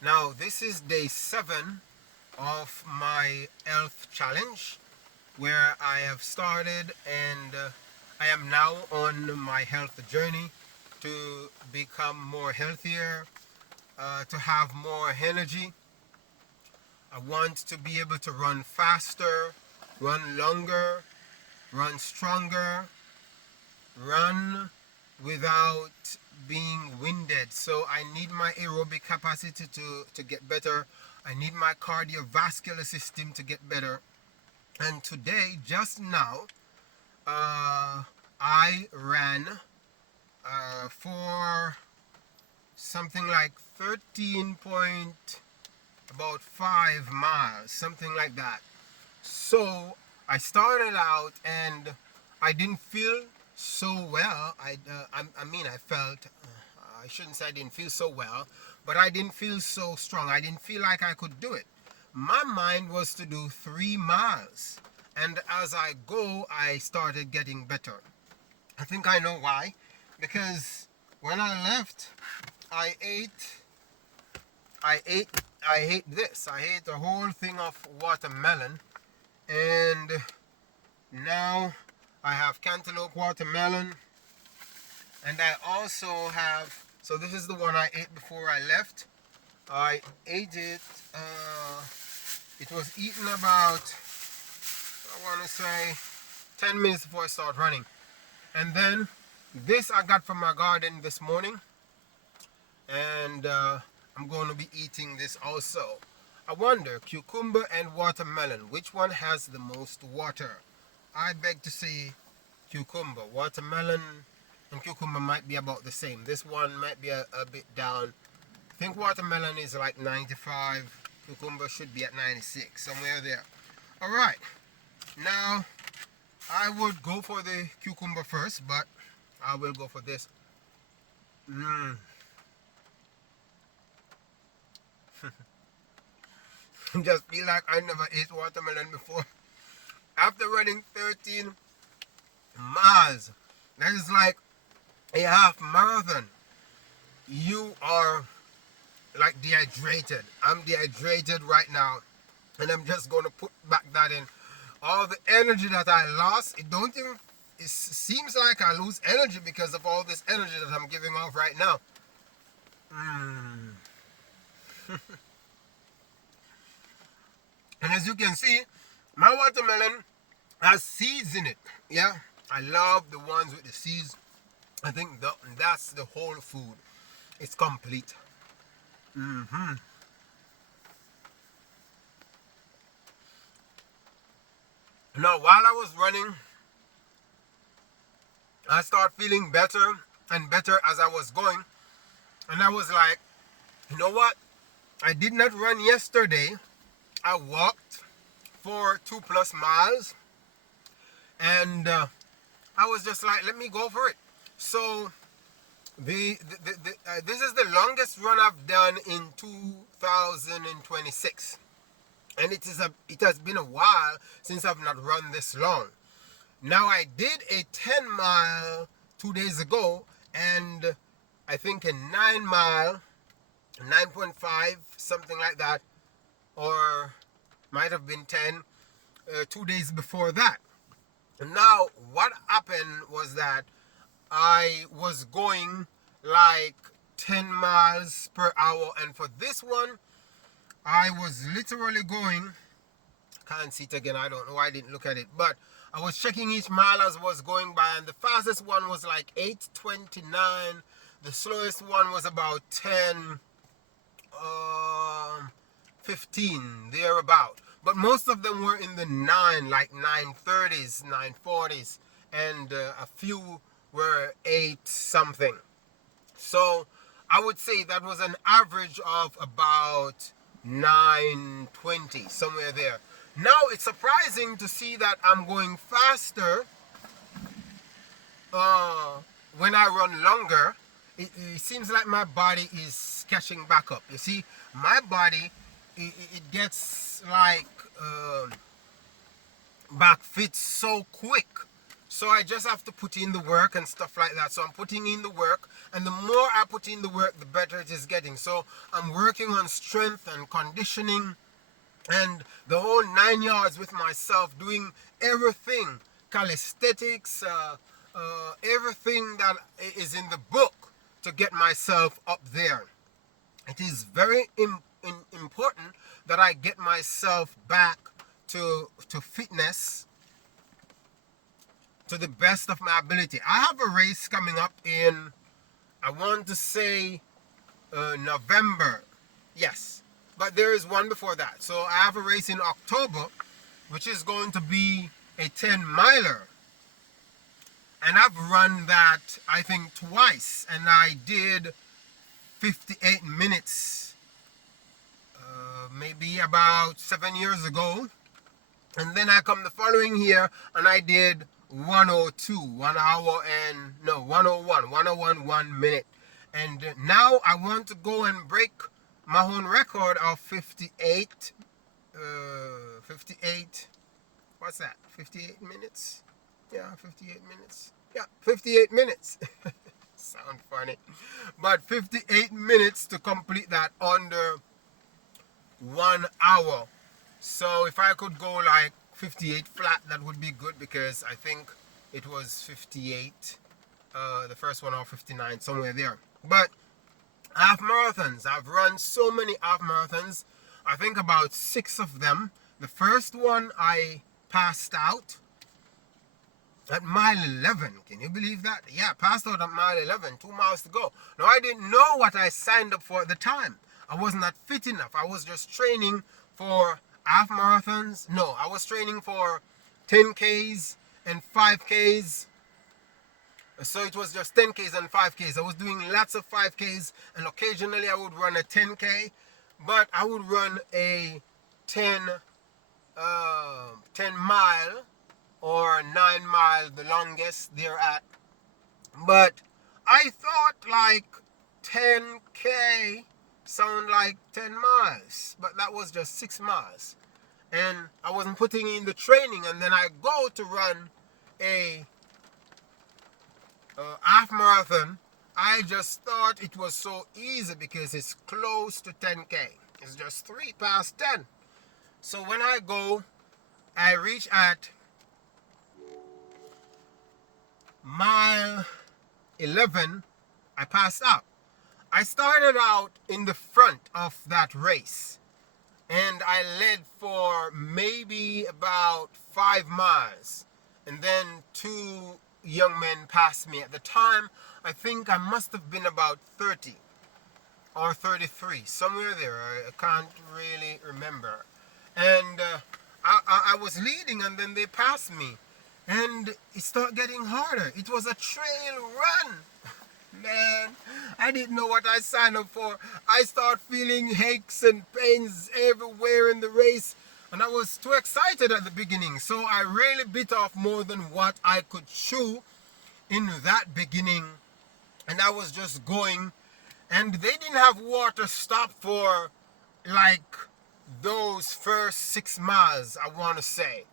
Now, this is day 7 of my health challenge where I have started and I am now on my health journey to become more healthier, to have more energy. I want to be able to run faster, run longer, run stronger, run without being winded. So I need my aerobic capacity to get better. I need my cardiovascular system to get better. And today, just now, I ran for something like 13 point about 5 miles, something like that. So I started out and I didn't feel so well. I mean, I felt, I shouldn't say I didn't feel so well, but I didn't feel so strong. I didn't feel like I could do it. My mind was to do 3 miles. And as I go, I started getting better. I think I know why. Because when I left, I ate, I ate, I ate this. I ate a whole thing of watermelon. And now I have cantaloupe watermelon, and I also have, so this is the one I ate before I left. I ate it, it was eaten about, I want to say 10 minutes before I start running. And then this I got from my garden this morning, and I'm going to be eating this also. I wonder, cucumber and watermelon, which one has the most water? I beg to say cucumber. Watermelon and cucumber might be about the same. This one might be a bit down. I think watermelon is like 95. Cucumber should be at 96, somewhere there. All right. Now, I would go for the cucumber first, but I will go for this. Mmm. Just feel like I never ate watermelon before. After running 13 miles, that is like a half marathon. You are like dehydrated. I'm dehydrated right now, and I'm just going to put back that in. All the energy that I lost, it seems like I lose energy because of all this energy that I'm giving off right now. Mm. And as you can see, my watermelon has seeds in it. Yeah, I love the ones with the seeds. I think that's the whole food. It's complete. Mm-hmm. Now, while I was running, I started feeling better and better as I was going. And I was like, you know what? I did not run yesterday. I walked for 2+ miles. And I was just like, let me go for it. So this is the longest run I've done in 2026. And it has been a while since I've not run this long. Now I did a 10-mile 2 days ago, and I think a 9-mile, 9.5, something like that, or might have been 10, 2 days before that. Now what happened was that I was going like 10 miles per hour, and for this one I was literally going, can't see it again, I don't know why I didn't look at it, but I was checking each mile as I was going by, and the fastest one was like 8:29. The slowest one was about 10:15, thereabout. But most of them were in the 9:30s, 9:40s, and a few were 8 something. So I would say that was an average of about 9:20, somewhere there. Now it's surprising to see that I'm going faster when I run longer. It seems like my body is catching back up. You see, my body, it gets like back fit so quick. So I just have to put in the work and stuff like that. So I'm putting in the work, and the more I put in the work, the better it is getting. So I'm working on strength and conditioning and the whole 9 yards with myself, doing everything, calisthenics, everything that is in the book to get myself up there. It is very important that I get myself back to fitness to the best of my ability. I have a race coming up in, I want to say, November. Yes, but there is one before that. So I have a race in October, which is going to be a 10-miler. And I've run that, I think, twice. And I did 58 minutes, maybe about 7 years ago. And then I come the following year and I did 102, 1 hour and, no, 101, 1 minute. And now I want to go and break my own record of 58, what's that, 58 minutes? Yeah, 58 minutes. Yeah, 58 minutes. Sound funny. But 58 minutes to complete that under 1 hour. So if I could go like 58 flat, that would be good, because I think it was 58, the first one, or 59, somewhere there. But half marathons, I've run so many half marathons, I think about 6 of them. The first one I passed out at mile 11. Can you believe that? Yeah, passed out at mile 11, 2 miles to go. Now, I didn't know what I signed up for at the time. I was not fit enough. I was just training for half marathons. No, I was training for 10Ks and 5Ks. So it was just 10Ks and 5Ks. I was doing lots of 5Ks, and occasionally I would run a 10K, but I would run a 10 mile or 9 mile, the longest they're at. But I thought like 10K sound like 10 miles, but that was just 6 miles. And I wasn't putting in the training, and then I go to run a half marathon. I just thought it was so easy because it's close to 10K. It's just 3 past 10. So when I go, I reach at mile 11, I passed out. I started out in the front of that race, and I led for maybe about 5 miles, and then 2 young men passed me. At the time, I think I must have been about 30 or 33, somewhere there. I can't really remember. And I was leading, and then they passed me, and it started getting harder. It was a trail run. Man, I didn't know what I signed up for. I started feeling aches and pains everywhere in the race, and I was too excited at the beginning. So I really bit off more than what I could chew in that beginning, and I was just going, and they didn't have water stop for like those first 6 miles, I want to say.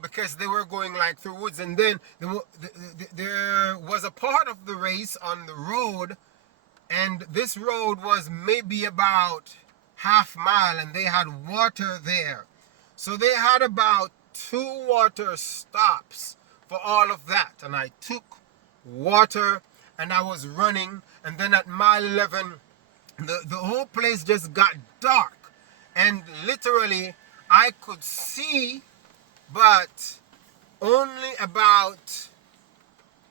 Because they were going like through woods, and then there was a part of the race on the road, and this road was maybe about half mile, and they had water there. So they had about 2 water stops for all of that, and I took water and I was running, and then at mile 11 the whole place just got dark, and literally I could see, but only about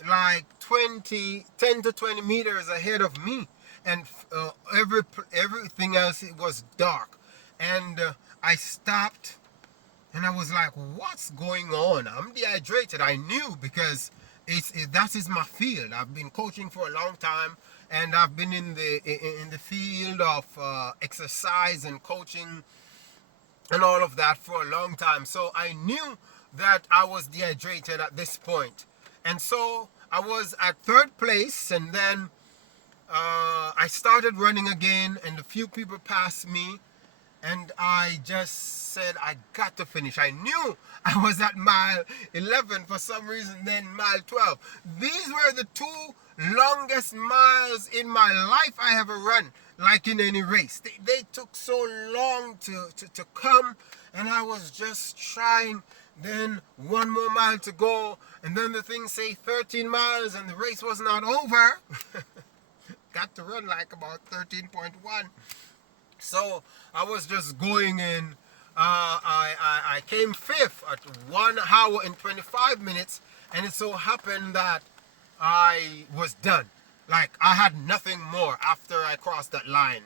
like 10 to 20 meters ahead of me, and everything else, it was dark. And I stopped, and I was like, what's going on? I'm dehydrated. I knew, because that is my field. I've been coaching for a long time, and I've been in the field of exercise and coaching and all of that for a long time. So I knew that I was dehydrated at this point. And so I was at 3rd place, and then I started running again, and a few people passed me, And I just said, I got to finish. I knew I was at mile 11 for some reason, then mile 12. These were the two longest miles in my life I ever run, like in any race. They took so long to come, and I was just trying. Then one more mile to go, and then the thing say 13 miles, and the race was not over. Got to run like about 13.1. So I was just going in. I came fifth at 1 hour and 25 minutes, and it so happened that I was done. Like, I had nothing more after I crossed that line.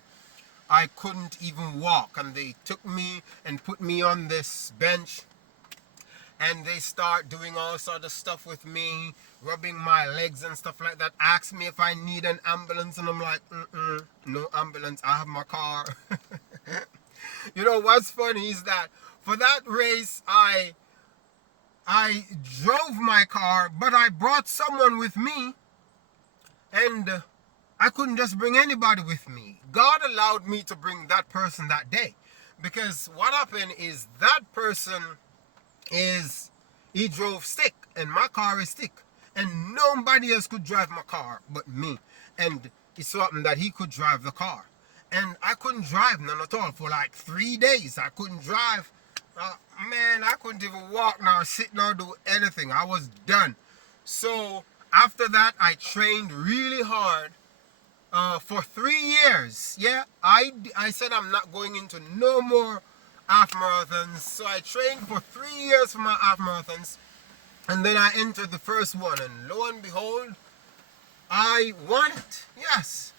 I couldn't even walk, and they took me and put me on this bench, and they start doing all sort of stuff with me, rubbing my legs and stuff like that. Ask me if I need an ambulance, and I'm like, no ambulance, I have my car. You know what's funny is that for that race, I drove my car, but I brought someone with me, and I couldn't just bring anybody with me. God allowed me to bring that person that day, because what happened is that person he drove stick, and my car is stick, and nobody else could drive my car but me. And it so happened that he could drive the car, and I couldn't drive none at all for like 3 days. I couldn't drive. Man, I couldn't even walk nor sit nor do anything. I was done. So after that, I trained really hard for 3 years. Yeah, I said I'm not going into no more half marathons. So I trained for 3 years for my half marathons, and then I entered the first one, and lo and behold, I won it. Yes,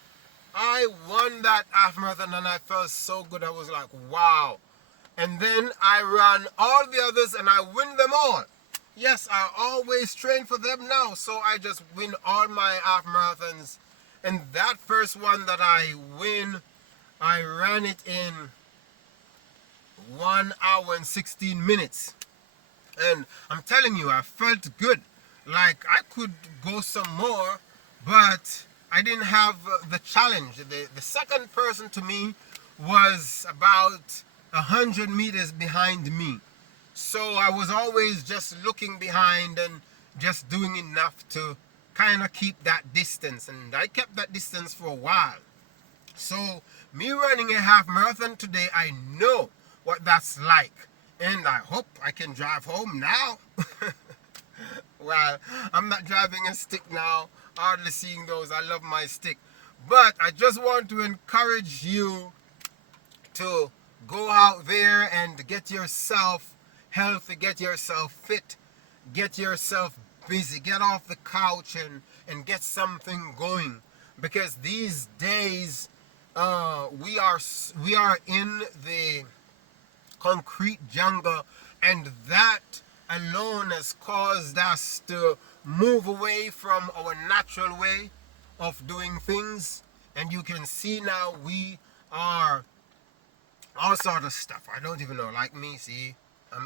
I won that half marathon, and I felt so good. I was like, wow. And then I ran all the others, and I win them all. Yes, I always train for them now, so I just win all my half marathons. And that first one that I win, I ran it in 1 hour and 16 minutes. And I'm telling you, I felt good. Like, I could go some more, but I didn't have the challenge. The second person to me was about 100 meters behind me. So I was always just looking behind and just doing enough to kind of keep that distance. And I kept that distance for a while. So me running a half marathon today, I know what that's like. And I hope I can drive home now. Well, I'm not driving a stick now. Hardly seeing those. I love my stick. But I just want to encourage you to go out there and get yourself healthy, get yourself fit, get yourself busy, get off the couch and get something going. Because these days we are in the concrete jungle, and that alone has caused us to move away from our natural way of doing things. And you can see now we are all sort of stuff. I don't even know, like me, see,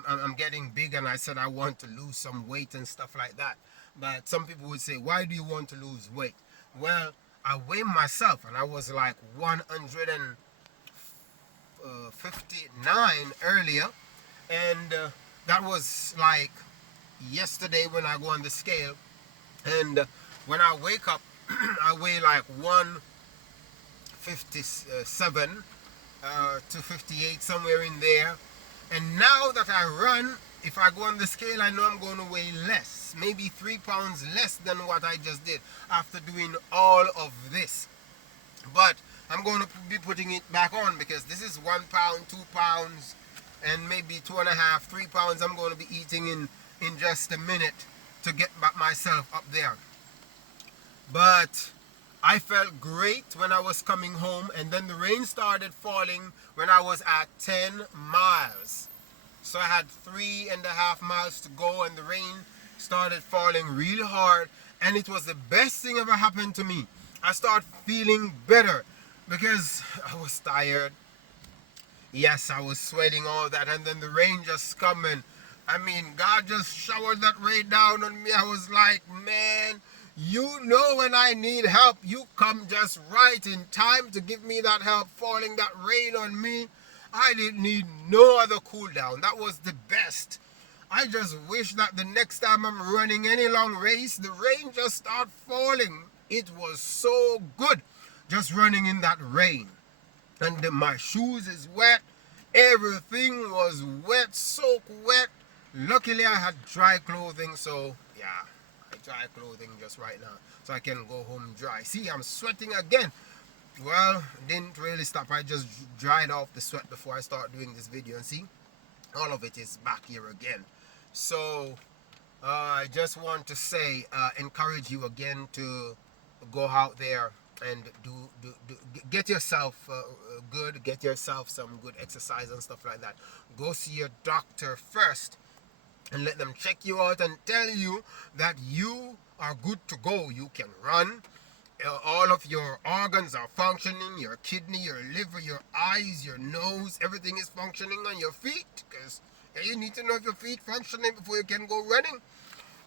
I'm getting big, and I said I want to lose some weight and stuff like that. But some people would say, why do you want to lose weight? Well, I weighed myself, and I was like 159 earlier, and that was like yesterday when I go on the scale, and when I wake up I weigh like 157 to 58, somewhere in there. And now that I run, if I go on the scale, I know I'm going to weigh less, maybe 3 pounds less than what I just did after doing all of this. But I'm going to be putting it back on, because this is 1 pound, 2 pounds, and maybe 2.5, 3 pounds I'm going to be eating in just a minute to get back myself up there. But I felt great when I was coming home, and then the rain started falling when I was at 10 miles. So I had 3.5 miles to go, and the rain started falling really hard, and it was the best thing ever happened to me. I started feeling better because I was tired. Yes, I was sweating, all that, and then the rain just coming. I mean, God just showered that rain down on me. I was like, man, you know when I need help, you come just right in time to give me that help, falling that rain on me. I didn't need no other cool down. That was the best. I just wish that the next time I'm running any long race, the rain just start falling. It was so good just running in that rain. And my shoes is wet. Everything was wet, soaked wet. Luckily I had dry clothing, so yeah, I dry clothing just right now. So I can go home dry. See, I'm sweating again. Well, didn't really stop. I just dried off the sweat before I start doing this video. And see, all of it is back here again. So I just want to say, encourage you again to go out there and get yourself good, get yourself some good exercise and stuff like that. Go see your doctor first and let them check you out and tell you that you are good to go. You can run. All of your organs are functioning, your kidney, your liver, your eyes, your nose, everything is functioning on your feet, because you need to know if your feet functioning before you can go running.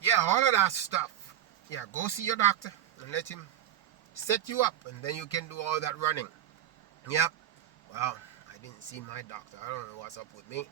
Yeah, all of that stuff. Yeah, go see your doctor and let him set you up, and then you can do all that running. Yep. Well, I didn't see my doctor. I don't know what's up with me.